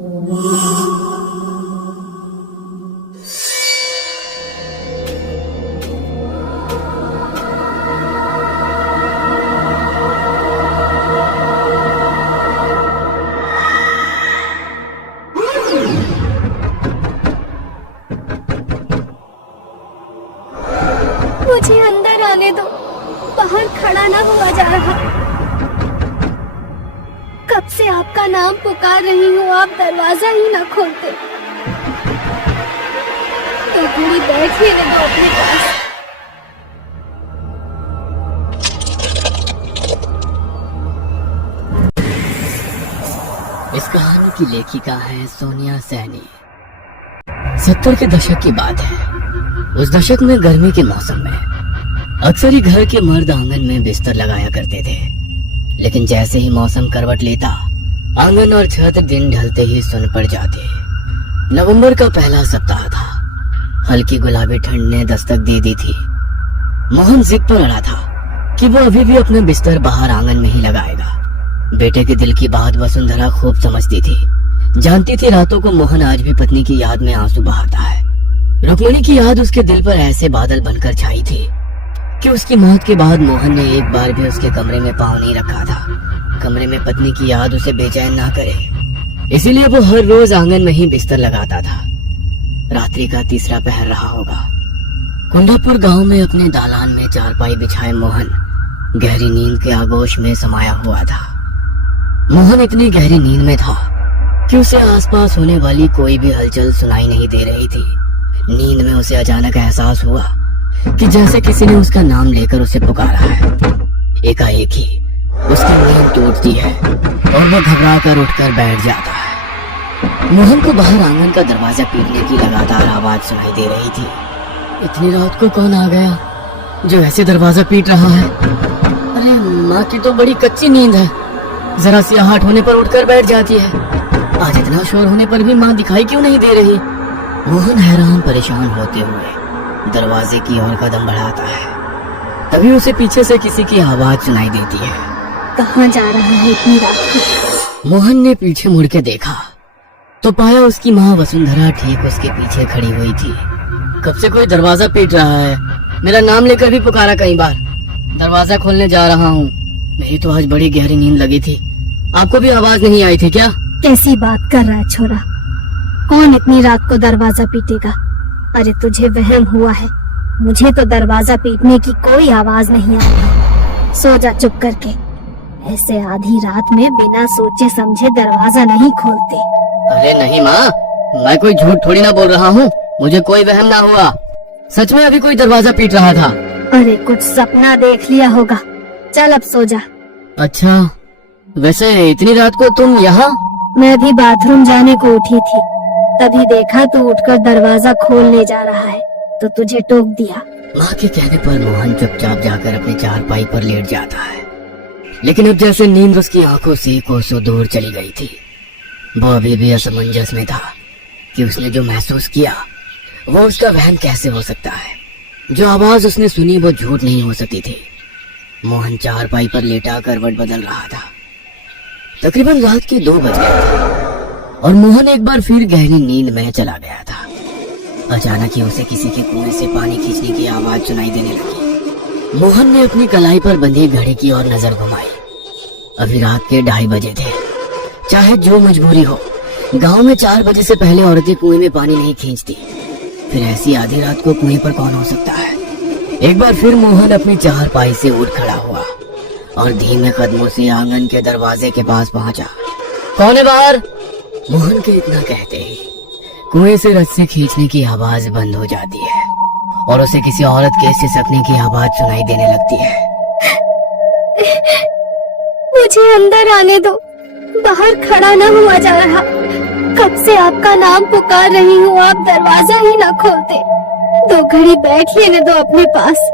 मुझे अंदर आने दो, बाहर खड़ा ना हुआ जा रहा। कब से आपका नाम पुकार रही हूँ, आप दरवाजा ही ना खोलते। तो घड़ी बैठिए ना दो अपने पास। इस कहानी की लेखिका है सोनिया सैनी। 70 के दशक की बात है। उस दशक में गर्मी के मौसम में अक्सर ही घर के मर्द आंगन में बिस्तर लगाया करते थे, लेकिन जैसे ही मौसम करवट लेता, आंगन और छत दिन ढलते ही सुन पड़ जाते। नवंबर का पहला सप्ताह था। हल्की गुलाबी ठंड ने दस्तक दे दी थी। मोहन जिद पर अड़ा था कि वो अभी भी अपना बिस्तर बाहर आंगन में ही लगाएगा। बेटे के दिल की बात वसुंधरा खूब समझती थी। जानती थी रातों को मोहन आज भी पत्नी की याद में आंसू बहाता है। रुक्मिणी की याद उसके दिल पर ऐसे बादल बनकर छाई थी कि उसकी मौत के बाद मोहन ने एक बार भी उसके कमरे में पांव नहीं रखा था। कमरे में पत्नी की याद उसे बेचैन ना करे, इसीलिए वो हर रोज आंगन में ही बिस्तर लगाता था। रात्रि का तीसरा पहर रहा होगा। कुंडापुर गांव में अपने दालान में चारपाई बिछाए मोहन गहरी नींद के आगोश में समाया हुआ था। मोहन इतनी गहरी नींद में था कि उसे आसपास होने वाली कोई भी हलचल सुनाई नहीं दे रही थी। नींद में उसे अचानक एहसास हुआ कि जैसे किसी ने उसका नाम लेकर उसे पुकारा है। एकाएक ही उसकी नींद टूटती है और वो घबरा कर उठकर बैठ जाता है। मोहन को बाहर आंगन का दरवाजा पीटने की लगातार आवाज सुनाई दे रही थी। इतनी रात को कौन आ गया जो ऐसे दरवाजा पीट रहा है? अरे माँ की तो बड़ी कच्ची नींद है, जरा सी आहट होने पर उठकर बैठ जाती है। आज इतना शोर होने पर भी माँ दिखाई क्यों नहीं दे रही? मोहन हैरान परेशान होते हुए दरवाजे की ओर कदम बढ़ाता है। तभी उसे पीछे से किसी की आवाज सुनाई देती है। कहाँ जा रहा है इतनी रात को? मोहन ने पीछे मुड़ के देखा तो पाया उसकी माँ वसुंधरा ठीक उसके पीछे खड़ी हुई थी। कब से कोई दरवाजा पीट रहा है, मेरा नाम लेकर भी पुकारा कई बार। दरवाजा खोलने जा रहा हूँ। मेरी तो आज बड़ी गहरी नींद लगी थी। आपको भी आवाज नहीं आई थी क्या? कैसी बात कर रहा है छोरा? कौन इतनी रात को दरवाजा पीटेगा? अरे तुझे वहम हुआ है। मुझे तो दरवाजा पीटने की कोई आवाज नहीं आई। सो जा चुप करके। ऐसे आधी रात में बिना सोचे समझे दरवाजा नहीं खोलते। अरे नहीं माँ, मैं कोई झूठ थोड़ी ना बोल रहा हूँ। मुझे कोई वहम ना हुआ। सच में अभी कोई दरवाजा पीट रहा था। अरे कुछ सपना देख लिया होगा। चल अब सो जा। अच्छा, वैसे इतनी रात को तुम यहाँ? मैं भी बाथरूम जाने को उठी थी, तभी देखा तू उठकर दरवाजा खोलने जा रहा है तो तुझे टोक दिया। माँ के कहने पर मोहन चुपचाप जाकर अपनी चारपाई पर लेट जाता है। लेकिन अब जैसे नींद उसकी आंखों से कोसों दूर चली गई थी। वो अभी भी असमंजस में था कि उसने जो महसूस किया वो उसका वहम कैसे हो सकता है। जो आवाज उसने सुनी वो झूठ नहीं हो सकती थी। मोहन चारपाई पर लेटा करवट बदल रहा था। तकरीबन रात के 2 बज गए थे और मोहन एक बार फिर गहरी नींद में चला गया था। अचानक ही उसे किसी के कुएं से पानी खींचने की आवाज सुनाई देने लगी। मोहन ने अपनी कलाई पर बंधी घड़ी की ओर नजर घुमाई। अभी रात के 2:30 बजे थे। चाहे जो मजबूरी हो, गांव में 4 बजे से पहले औरतें कुएं में पानी नहीं खींचती। फिर ऐसी आधी रात को कुएं पर कौन हो सकता है? एक बार फिर मोहन अपनी चारपाई से उठ खड़ा हुआ और धीमे कदमों से आंगन के दरवाजे के पास पहुंचा। कौन है बाहर? मोहन के इतना कहते ही कुएं से रस्सी खींचने की आवाज बंद हो जाती है और उसे किसी औरत के सिसकने की आवाज सुनाई देने लगती है। मुझे अंदर आने दो, बाहर खड़ा न हुआ जा रहा। कब से आपका नाम पुकार रही हूँ, आप दरवाजा ही ना खोलते। 2 घड़ी बैठ लेने दो अपने पास।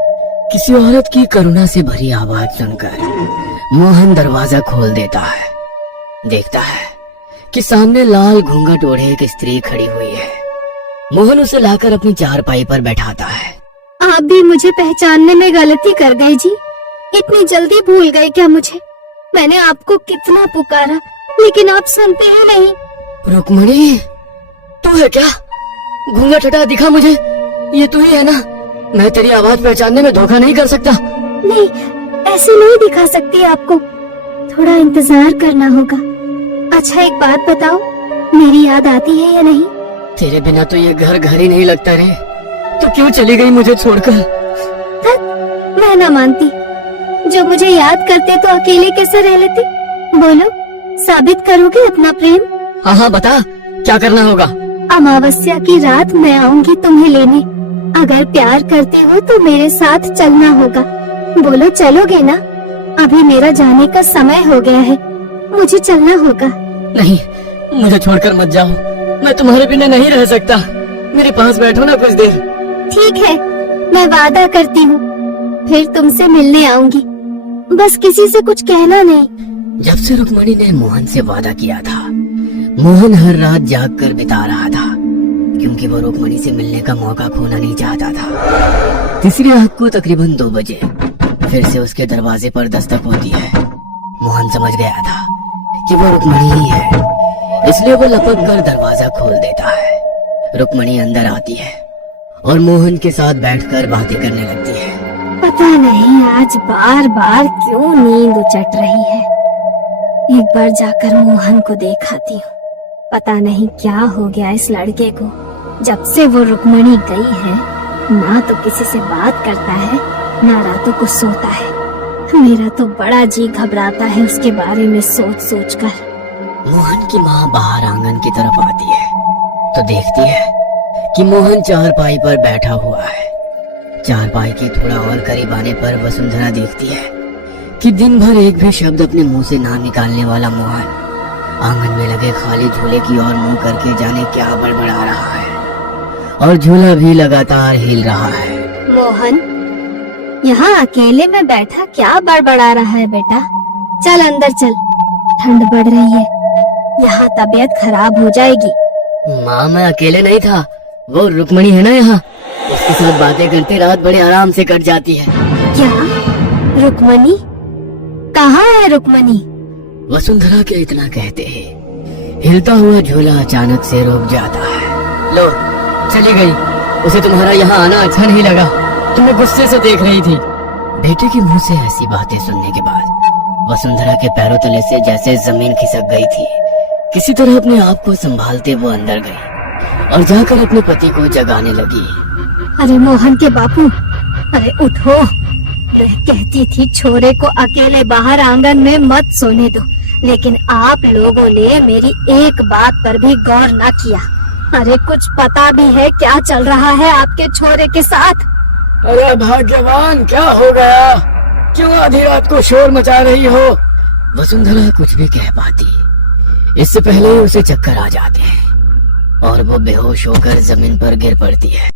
किसी औरत की करुणा से भरी आवाज सुनकर मोहन दरवाजा खोल देता है। देखता है कि सामने लाल घूंघट ओढ़े एक स्त्री खड़ी हुई है। मोहन उसे लाकर अपनी चारपाई पर बैठाता है। आप भी मुझे पहचानने में गलती कर गए जी। इतनी जल्दी भूल गए क्या मुझे? मैंने आपको कितना पुकारा लेकिन आप सुनते ही नहीं। रुक्मणी, तू है क्या? घूंघट हटा, दिखा मुझे। ये तू ही है ना? मैं तेरी आवाज पहचानने में धोखा नहीं कर सकता। नहीं, ऐसे नहीं दिखा सकती आपको, थोड़ा इंतजार करना होगा। अच्छा एक बात बताओ, मेरी याद आती है या नहीं? तेरे बिना तो ये घर घर ही नहीं लगता रे। तो क्यों चली गई मुझे छोड़कर? मैं ना मानती, जो मुझे याद करते तो अकेले कैसे रह लेते? बोलो, साबित करोगे अपना प्रेम? हाँ हाँ बता, क्या करना होगा? अमावस्या की रात मैं आऊंगी तुम्हें लेने। अगर प्यार करते हो तो मेरे साथ चलना होगा। बोलो, चलोगे ना? अभी मेरा जाने का समय हो गया है, मुझे चलना होगा। नहीं, मुझे छोड़कर मत जाओ, मैं तुम्हारे बिना नहीं रह सकता। मेरे पास बैठो ना कुछ देर। ठीक है, मैं वादा करती हूँ, फिर तुमसे मिलने आऊंगी। बस किसी से कुछ कहना नहीं। जब से रुक्मणी ने मोहन से वादा किया था, मोहन हर रात जाग कर बिता रहा था, क्योंकि वो रुक्मणी से मिलने का मौका खोना नहीं चाहता था। तीसरी रात को तकरीबन 2 बजे फिर से उसके दरवाजे पर दस्तक होती है। मोहन समझ गया था कि वो रुक्मणी ही है, इसलिए वो लपक कर दरवाजा खोल देता है। रुक्मणी अंदर आती है और मोहन के साथ बैठकर बातें करने लगती है। पता नहीं आज बार बार क्यों नींद उचट रही है। एक बार जाकर मोहन को देख आती हूँ। पता नहीं क्या हो गया इस लड़के को, जब से वो रुक्मणी गई है ना तो किसी से बात करता है ना रातों को सोता है। मेरा तो बड़ा जी घबराता है उसके बारे में सोच सोच कर। मोहन की माँ बाहर आंगन की तरफ आती है तो देखती है कि मोहन चारपाई पर बैठा हुआ है। चारपाई के थोड़ा और करीब आने पर वसुंधरा देखती है कि दिन भर एक भी शब्द अपने मुंह से ना निकालने वाला मोहन आंगन में लगे खाली झूले की ओर मुंह करके जाने क्या बड़बड़ा रहा है, और झूला भी लगातार हिल रहा है। मोहन, यहाँ अकेले में बैठा क्या बड़बड़ा रहा है बेटा? चल अंदर चल, ठंड बढ़ रही है, यहाँ तबीयत खराब हो जाएगी। माँ, मैं अकेले नहीं था, वो रुक्मणी है ना यहाँ, उसके साथ बातें करते रात बड़े आराम से कट जाती है। क्या? रुक्मणी? कहाँ है रुक्मणी? वसुंधरा के इतना कहते ही हिलता हुआ झूला अचानक से रुक जाता है। लो, चली गई। उसे तुम्हारा यहाँ आना अच्छा नहीं लगा, तुम्हें गुस्से से देख रही थी। बेटे के मुंह से ऐसी बातें सुनने के बाद वसुंधरा के पैरों तले से जैसे जमीन खिसक गई थी। किसी तरह अपने आप को संभालते वो अंदर गई और जाकर अपने पति को जगाने लगी। अरे मोहन के बापू, अरे उठो। मैं कहती थी छोरे को अकेले बाहर आंगन में मत सोने दो, लेकिन आप लोगों ने मेरी एक बात पर भी गौर न किया। अरे कुछ पता भी है क्या चल रहा है आपके छोरे के साथ? अरे भाग्यवान, क्या हो गया? क्यों आधी रात को शोर मचा रही हो? वसुंधरा कुछ भी कह पाती, इससे पहले उसे चक्कर आ जाते हैं और वो बेहोश होकर जमीन पर गिर पड़ती है।